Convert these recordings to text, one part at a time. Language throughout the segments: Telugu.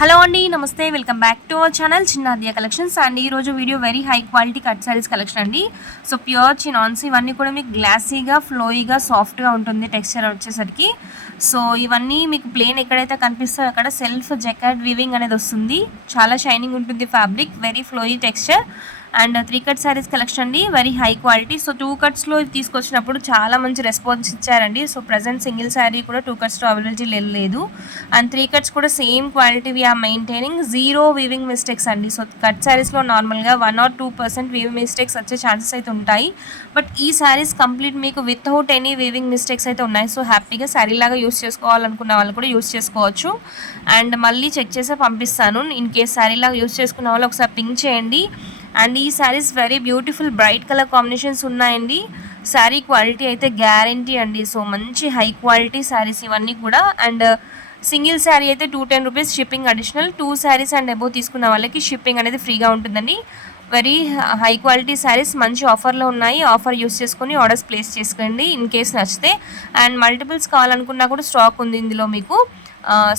హలో అండి, నమస్తే. Welcome back to our channel Chinnadiya collections. And ఈరోజు video very high quality cut sarees collection అండి. సో ప్యూర్ చినాన్స్ ఇవన్నీ కూడా మీకు గ్లాసీగా, ఫ్లోయిగా, సాఫ్ట్గా ఉంటుంది టెక్స్చర్ వచ్చేసరికి. సో ఇవన్నీ మీకు ప్లేన్ ఎక్కడైతే కనిపిస్తాయో అక్కడ సెల్ఫ్ జెకార్డ్ వీవింగ్ అనేది వస్తుంది. చాలా షైనింగ్ ఉంటుంది fabric, very flowy texture. And 3 cut saris collection అండి, వెరీ హై క్వాలిటీ. సో 2 కట్స్లో తీసుకొచ్చినప్పుడు చాలా మంచి రెస్పాన్స్ ఇచ్చారండి. సో ప్రజెంట్ సింగిల్ శారీ కూడా 2 కట్స్లో అవైలబిలిటీ లేదు. అండ్ 3 కట్స్ కూడా same quality we're maintaining, zero weaving mistakes అండి. సో కట్ శారీస్లో నార్మల్గా 1 or 2% వీవింగ్ మిస్టేక్స్ వచ్చే ఛాన్సెస్ అయితే ఉంటాయి. బట్ ఈ శారీస్ కంప్లీట్ మీకు వితౌట్ ఎనీ వీవింగ్ మిస్టేక్స్ అయితే ఉన్నాయి. సో హ్యాపీగా శారీ లాగా యూస్ చేసుకోవాలనుకున్న వాళ్ళు కూడా యూస్ చేసుకోవచ్చు. అండ్ మళ్ళీ చెక్ చేసి పంపిస్తాను. ఇన్ కేస్ శారీ లాగా యూస్ చేసుకున్న వాళ్ళు ఒకసారి పింక్ చేయండి. అండ్ ఈ saris very beautiful bright colour combinations ఉన్నాయండి. శారీ క్వాలిటీ అయితే గ్యారంటీ అండి. సో మంచి హై క్వాలిటీ శారీస్ ఇవన్నీ కూడా. అండ్ సింగిల్ శారీ అయితే 210 rupees shipping additional. 2 saris and above తీసుకున్న వాళ్ళకి షిప్పింగ్ అనేది ఫ్రీగా ఉంటుందండి. వెరీ హై క్వాలిటీ శారీస్ మంచి ఆఫర్లో ఉన్నాయి. ఆఫర్ యూస్ చేసుకొని ఆర్డర్స్ ప్లేస్ చేసుకోండి ఇన్ కేస్ నచ్చితే. అండ్ మల్టిపుల్స్ కావాలనుకున్నా కూడా స్టాక్ ఉంది ఇందులో మీకు.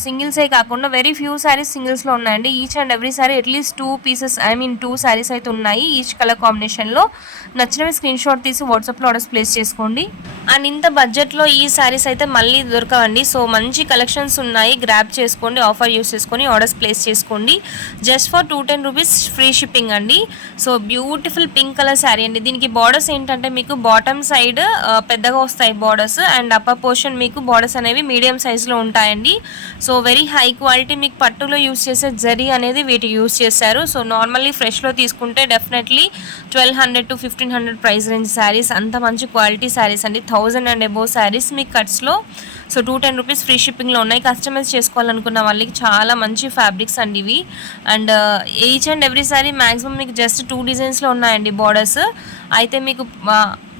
సింగిల్సే కాకుండా వెరీ ఫ్యూ శారీస్ సింగిల్స్లో ఉన్నాయండి. Each and every sari at least 2 saris అయితే ఉన్నాయి ఈచ్ కలర్ కాంబినేషన్లో. నచ్చినవి స్క్రీన్ షాట్ తీసి వాట్సాప్లో ఆర్డర్స్ ప్లేస్ చేసుకోండి. అండ్ ఇంత బడ్జెట్లో ఈ శారీస్ అయితే మళ్ళీ దొరకవండి. సో మంచి కలెక్షన్స్ ఉన్నాయి, గ్రాప్ చేసుకోండి, ఆఫర్ యూస్ చేసుకొని ఆర్డర్స్ ప్లేస్ చేసుకోండి. Just for 210 rupees free shipping అండి. So beautiful pink colour saree అండి. దీనికి బార్డర్స్ ఏంటంటే మీకు బాటమ్ సైడ్ పెద్దగా వస్తాయి బార్డర్స్, అండ్ అప్పర్ పోర్షన్ మీకు బార్డర్స్ అనేవి మీడియం సైజులో ఉంటాయండి. సో వెరీ హై క్వాలిటీ, మీకు పట్టులో యూస్ చేసే జరీ అనేది వీటి యూస్ చేశారు. సో నార్మల్లీ ఫ్రెష్లో తీసుకుంటే definitely 1200 to 1500 price range saris, అంత మంచి క్వాలిటీ శారీస్ అండి. 1000 and above శారీస్ మీకు కట్స్లో. సో 210 రూపీస్ ఫ్రీ షిప్పింగ్లో ఉన్నాయి. కస్టమైజ్ చేసుకోవాలనుకున్న వాళ్ళకి చాలా మంచి ఫ్యాబ్రిక్స్ అండి ఇవి. And each and every sari maximum మీకు జస్ట్ 2 డిజైన్స్లో ఉన్నాయండి బార్డర్స్. అయితే మీకు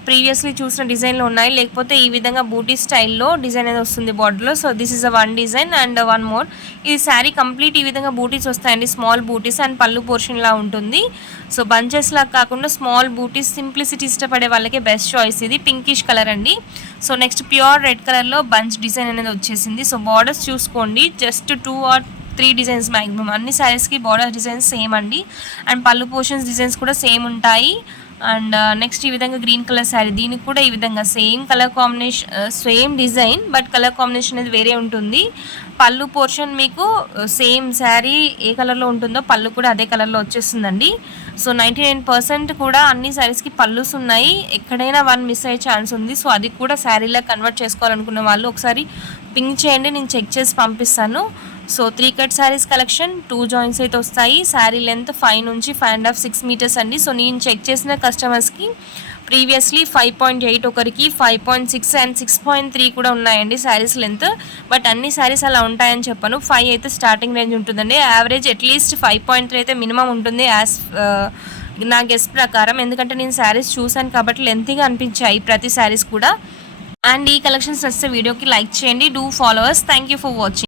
ప్రీవియస్లీ చూసిన డిజైన్లో ఉన్నాయి, లేకపోతే ఈ విధంగా బూటీ స్టైల్లో డిజైన్ అనేది వస్తుంది బార్డర్లో. So this is a 1 design and 1 more. ఈ శారీ కంప్లీట్ ఈ విధంగా బూటీస్ వస్తాయండి, స్మాల్ బూటీస్. అండ్ పళ్ళు పోర్షన్లా ఉంటుంది. సో బంచెస్ లాగా కాకుండా స్మాల్ బూటీస్, సింప్లిసిటీ ఇష్టపడే వాళ్ళకి బెస్ట్ చాయిస్ ఇది. పింకిష్ కలర్ అండి. సో నెక్స్ట్ ప్యూర్ రెడ్ కలర్లో బంచ్ డిజైన్ అనేది వచ్చేసింది. సో బార్డర్స్ చూసుకోండి, జస్ట్ 2 or 3 డిజైన్స్ మ్యాక్సిమం. అన్ని శారీస్కి బార్డర్ డిజైన్స్ సేమ్ అండి. అండ్ పళ్ళు పోర్షన్స్ డిజైన్స్ కూడా సేమ్ ఉంటాయి. అండ్ నెక్స్ట్ ఈ విధంగా గ్రీన్ కలర్ శారీ, దీనికి కూడా ఈ విధంగా same colour combination, same design, but colour combination అనేది వేరే ఉంటుంది. పళ్ళు పోర్షన్ మీకు సేమ్ శారీ ఏ కలర్లో ఉంటుందో పళ్ళు కూడా అదే కలర్లో వచ్చేస్తుందండి. సో 99% కూడా అన్ని శారీస్కి పళ్ళుస్ ఉన్నాయి. ఎక్కడైనా 1 మిస్ అయ్యే ఛాన్స్ ఉంది. సో అది కూడా శారీలా కన్వర్ట్ చేసుకోవాలనుకున్న వాళ్ళు ఒకసారి పింక్ చేయండి, నేను చెక్ చేసి పంపిస్తాను. So 3 cut saris collection, 2 joints అయితే వస్తాయి. శారీ లెంత్ 5 నుంచి 5.5 6 మీటర్స్ అండి. సో నేను చెక్ చేసిన కస్టమర్స్కి ప్రీవియస్లీ 5.8, ఒకరికి 5.6 అండ్ 6.3 కూడా ఉన్నాయండి శారీస్ లెంత్. బట్ అన్ని శారీస్ అలా ఉంటాయని చెప్పను. 5 అయితే స్టార్టింగ్ రేంజ్ ఉంటుందండి. యావరేజ్ అట్లీస్ట్ 5.3 అయితే మినిమం ఉంటుంది యాజ్ నా గెస్ ప్రకారం. ఎందుకంటే నేను శారీస్ చూశాను కాబట్టి లెంతీగా అనిపించాయి ప్రతి శారీస్ కూడా. అండ్ ఈ కలెక్షన్స్ నచ్చితే వీడియోకి లైక్ చేయండి. Do followers. Thank you for watching.